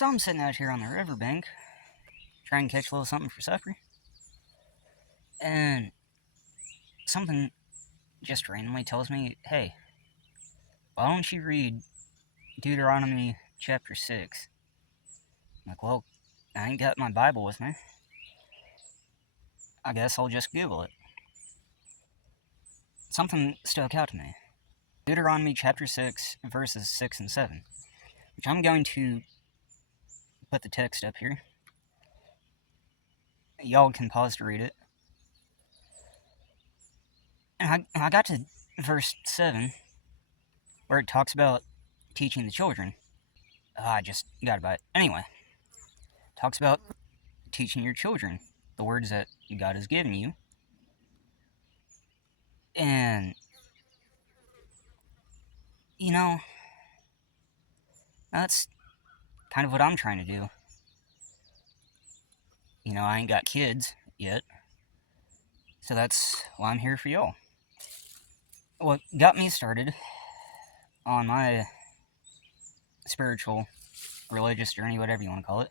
So I'm sitting out here on the riverbank, trying to catch a little something for supper, and something just randomly tells me, hey, why don't you read Deuteronomy chapter 6? I'm like, well, I ain't got my Bible with me. I guess I'll just Google it. Something stuck out to me. Deuteronomy chapter 6, verses 6 and 7, which I'm going to put the text up here. Y'all can pause to read it. And I got to verse 7, where it talks about teaching the children. I just got about it. Anyway, talks about teaching your children the words that God has given you. And, you know, that's kind of what I'm trying to do. You know, I ain't got kids yet, so that's why I'm here for y'all. What got me started on my spiritual, religious journey, whatever you want to call it,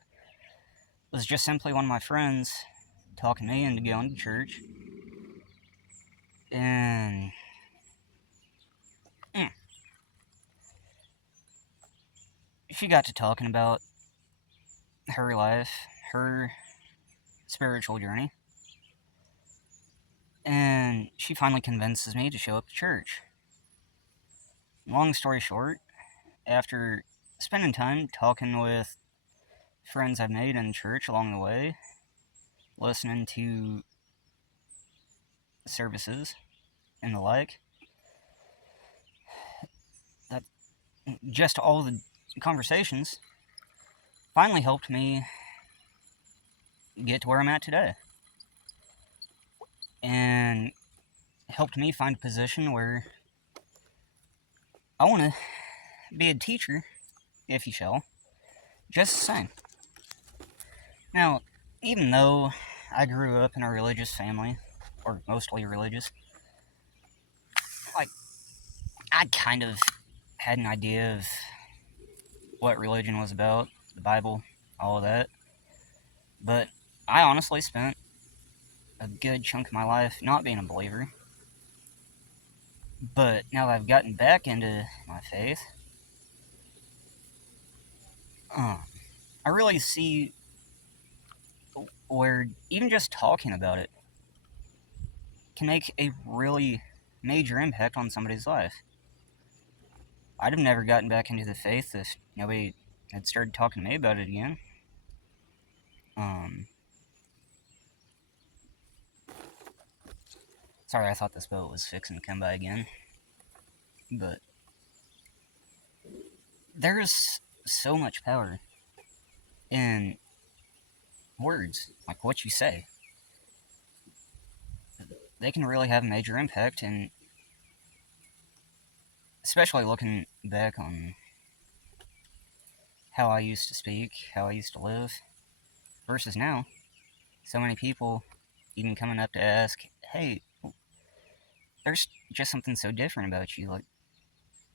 was just simply one of my friends talking me into going to church. And she got to talking about her life, her spiritual journey, and she finally convinces me to show up to church. Long story short, after spending time talking with friends I've made in church along the way, listening to services and the like, that just all the conversations finally helped me get to where I'm at today. And helped me find a position where I want to be a teacher, if you shall, just the same. Now, even though I grew up in a religious family, or mostly religious, like, I kind of had an idea of what religion was about, the Bible, all of that. But I honestly spent a good chunk of my life not being a believer. But now that I've gotten back into my faith, I really see where even just talking about it can make a really major impact on somebody's life. I'd have never gotten back into the faith if nobody had started talking to me about it again. Sorry, I thought this boat was fixing to come by again. But there's so much power in words, like what you say. They can really have a major impact, and especially looking back on how I used to speak, how I used to live, versus now. So many people even coming up to ask, hey, there's just something so different about you. Like,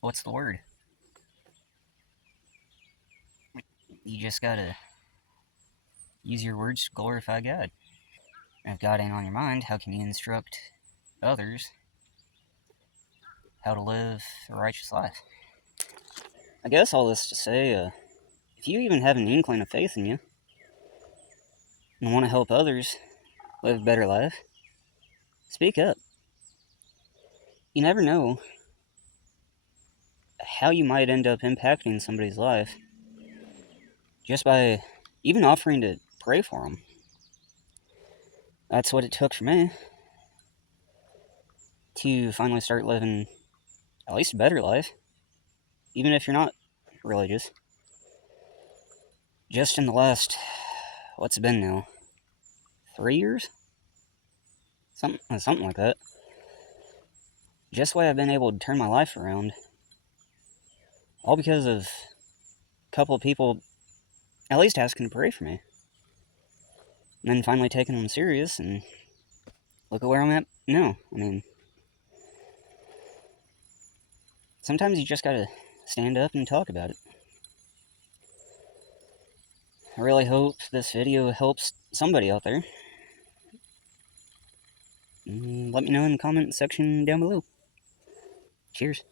what's the word? You just gotta use your words to glorify God. And if God ain't on your mind, how can you instruct others how to live a righteous life? I guess all this to say, if you even have an inkling of faith in you and want to help others live a better life, speak up. You never know how you might end up impacting somebody's life just by even offering to pray for them. That's what it took for me to finally start living at least a better life, even if you're not religious. Just in the last, what's it been now? 3 years? Something like that. Just the way I've been able to turn my life around. All because of a couple of people at least asking to pray for me. And then finally taking them serious, and look at where I'm at now. I mean, sometimes you just gotta stand up and talk about it. I really hope this video helps somebody out there. Let me know in the comment section down below. Cheers.